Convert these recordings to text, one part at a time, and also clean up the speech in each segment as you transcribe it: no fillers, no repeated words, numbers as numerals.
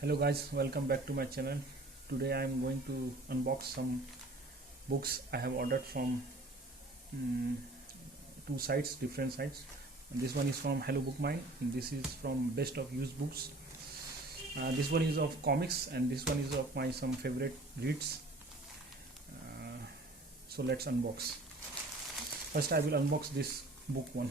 Hello guys, welcome back to my channel. Today I am going to unbox some books I have ordered from two sites, different sites. And this one is from Hello Book Mine, and this is from Best of Used Books. This one is of comics, and this one is of my some favorite reads. So let's unbox. First I will unbox this book one.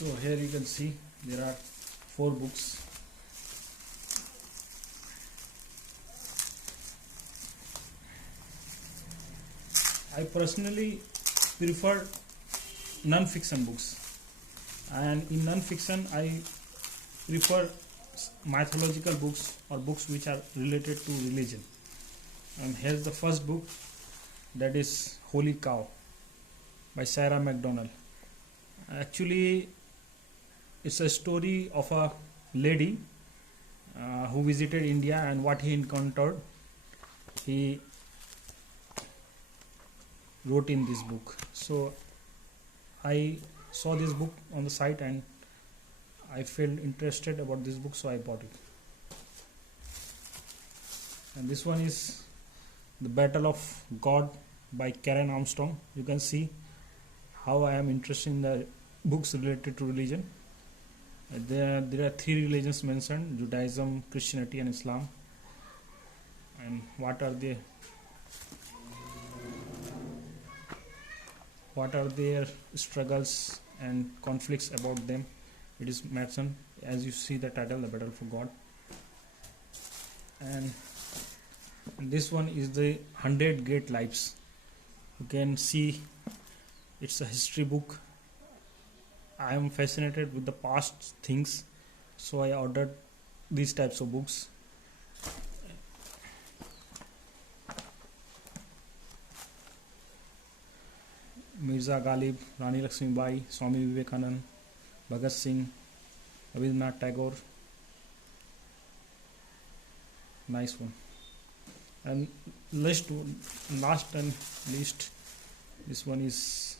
So here you can see there are 4 books. I personally prefer non-fiction books, and in non-fiction I prefer mythological books or books which are related to religion. And here's the first book, that is Holy Cow by Sarah McDonnell. Actually, it's a story of a lady who visited India and what he encountered. He wrote in this book. So I saw this book on the site and I felt interested about this book, so I bought it. And this one is The Battle of God by Karen Armstrong. You can see how I am interested in the books related to religion. There are 3 religions mentioned: Judaism, Christianity and Islam. And what are their struggles and conflicts about them, it is mentioned. As you see the title, The Battle for God. And this one is the 100 Great Lives. You can see it's a history book. I am fascinated with the past things, so I ordered these types of books. Mirza Ghalib, Rani Lakshmi Bai, Swami Vivekanand, Bhagat Singh, Rabindranath Tagore. Nice one. And last and least, this one is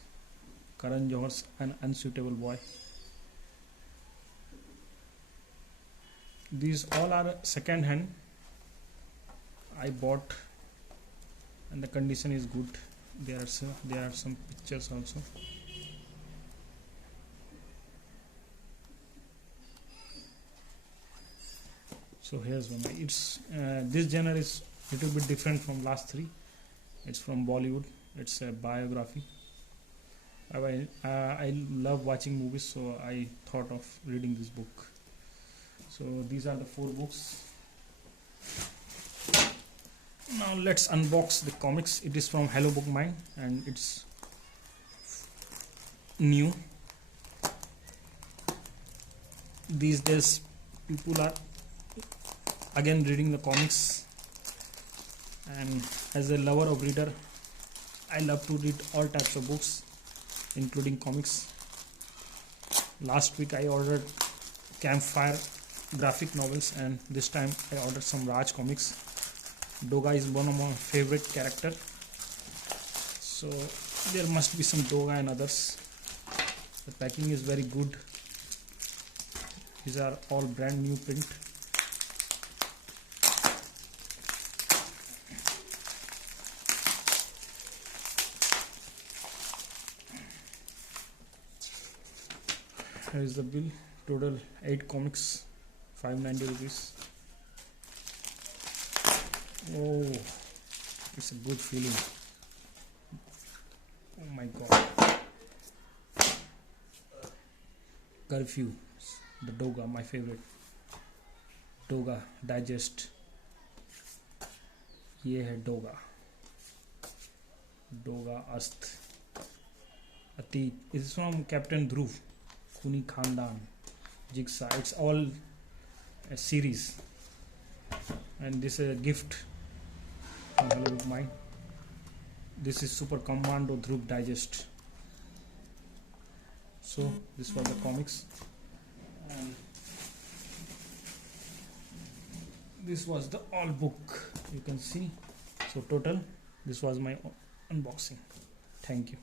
Karan Johar's An Unsuitable Boy. These all are second hand. I bought, and the condition is good. There are some pictures also. So here's one. It's this genre is little bit different from last 3. It's from Bollywood. It's a biography. I love watching movies, so I thought of reading this book. So these are the 4 books. Now let's unbox the comics. It is from Hello Book Mine and it's new. These days people are again reading the comics, and as a lover of reader, I love to read all types of books, including comics. Last week I ordered Campfire graphic novels, and this time I ordered some Raj comics. Doga is one of my favorite character, so there must be some Doga and others. The packing is very good. These are all brand new print. Here is the bill. Total 8 comics, 590 rupees. Oh, it's a good feeling. Oh my god. Curfew, the Doga, my favorite. Doga Digest. ये है Doga. Doga Ast. Atit. This is from Captain Dhruv. खूनी खानदान. Jigsaw. It's all a series, and this is a gift from Hello Book Mind. This is Super Commando Dhruv Digest. So this was the comics, and this was the all book, you can see. So total, this was my unboxing. Thank you.